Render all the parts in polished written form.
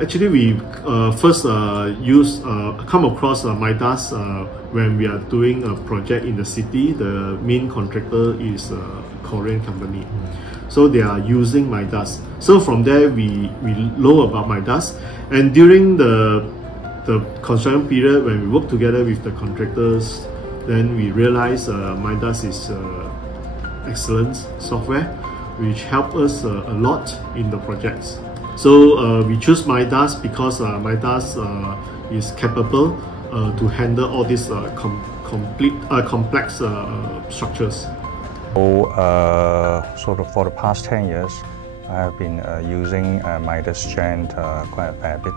Actually, we first come across MIDAS when we are doing a project in the city. The main contractor is a Korean company, so they are using MIDAS. So from there, we know about MIDAS, and during the construction period, when we work together with the contractors, then we realize MIDAS is excellent software, which help us a lot in the projects. So we choose MIDAS because MIDAS is capable to handle all these complex structures. So, sort of for the past 10 years, I have been using MIDAS Gen quite a fair bit.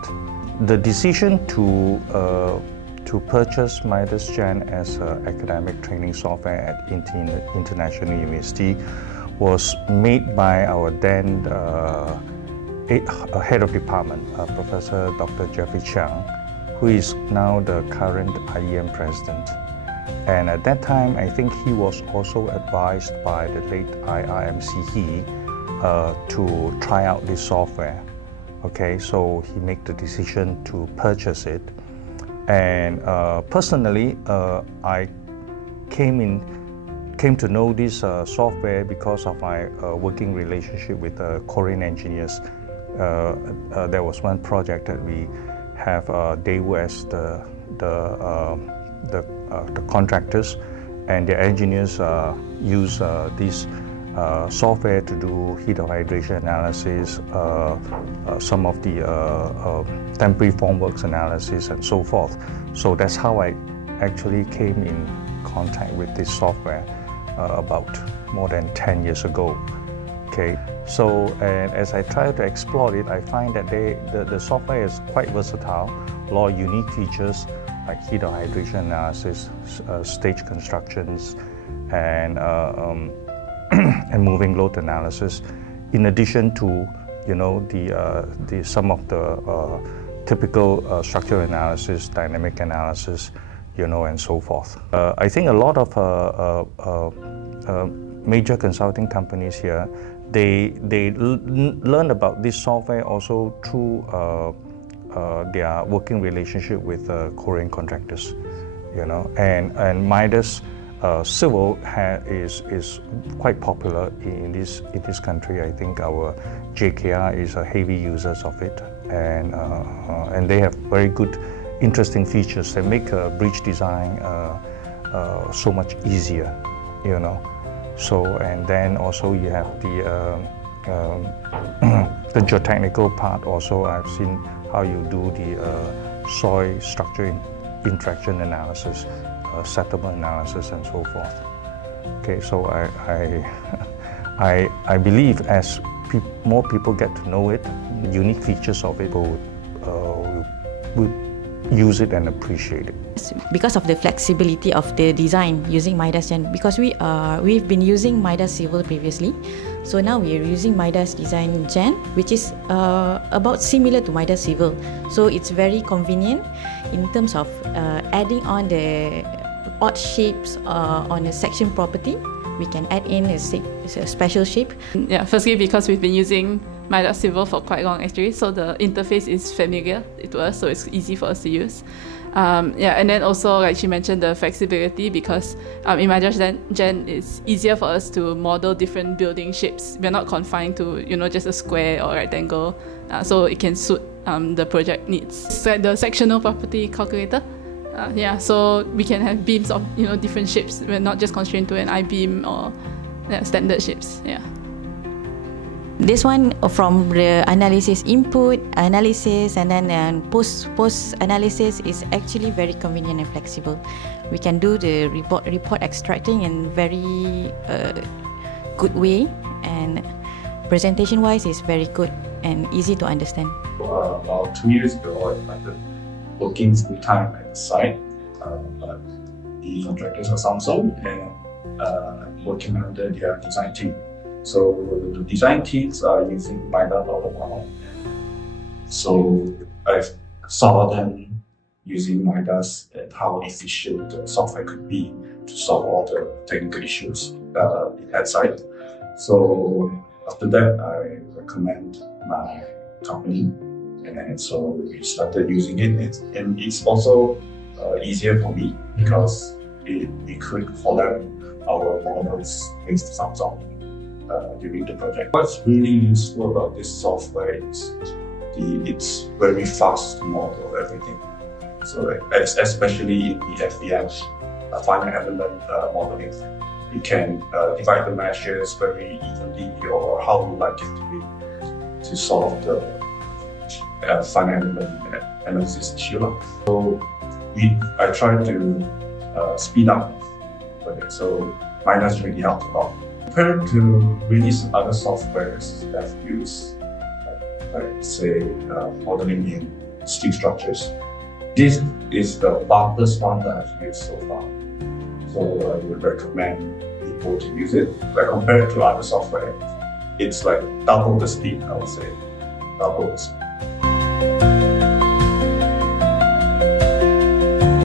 The decision to purchase MIDAS Gen as academic training software at International University was made by our then head of department, Professor Dr. Jeffrey Chiang, who is now the current IEM president. And at that time, I think he was also advised by the late IRMC to try out this software. Okay, so he made the decision to purchase it. And personally, I came to know this software because of my working relationship with Korean engineers. There was one project that we have Daewoo as the contractors, and the engineers use this software to do heat of hydration analysis, some of the temporary formworks analysis, and so forth. So that's how I actually came in contact with this software about more than 10 years ago. Okay, so and as I try to explore it, I find that the software is quite versatile, a lot of unique features like heat of hydration analysis, stage constructions, and moving load analysis. In addition to some of the typical structural analysis, dynamic analysis, and so forth. I think a lot of major consulting companies here, they learn about this software also through their working relationship with Korean contractors, and MIDAS Civil is quite popular in this country. I think our JKR is a heavy users of it, and they have very good, interesting features that make bridge design so much easier, So, and then also you have the geotechnical part. Also, I've seen how you do the soil structure interaction analysis, settlement analysis, and so forth. Okay, so I believe as more people get to know it, the unique features of it would use it and appreciate it. Because of the flexibility of the design using MIDAS Gen, because we've been using MIDAS Civil previously, so now we are using MIDAS Design Gen, which is about similar to MIDAS Civil. So it's very convenient in terms of adding on the odd shapes on a section property. We can add in a special shape. Yeah, firstly because we've been using MIDAS Civil for quite long actually, so the interface is familiar to us, so it's easy for us to use. Yeah, and then also like she mentioned, the flexibility, because in MIDAS Gen it's easier for us to model different building shapes. We're not confined to just a square or rectangle, so it can suit the project needs. So the sectional property calculator. Yeah, so we can have beams of different shapes. We're not just constrained to an I-beam or standard shapes. Yeah. This one from the analysis input, analysis, and then post analysis is actually very convenient and flexible. We can do the report extracting in very good way, and presentation wise is very good and easy to understand. About 2 years ago, I started working full time at the site. But the contractors are Samsung, and working under their design team. So the design teams are using MIDAS all around. So I saw them using MIDAS and how efficient the software could be to solve all the technical issues in that site. So after that, I recommend my company and so we started using it. And it's also easier for me because we could collab our models with Samsung during the project. What's really useful about this software is it's very fast to model everything. So especially in the FEM, finite element modeling, you can divide the meshes very evenly or how you like it to be to solve the finite element analysis issue. So I tried to speed up with it. So MIDAS really helped a lot. Compared to really some other softwares that use, like say, modeling in steel structures, this is the fastest one that I've used so far. So I would recommend people to use it. Like compared to other software, it's like double the speed, I would say. Double the speed.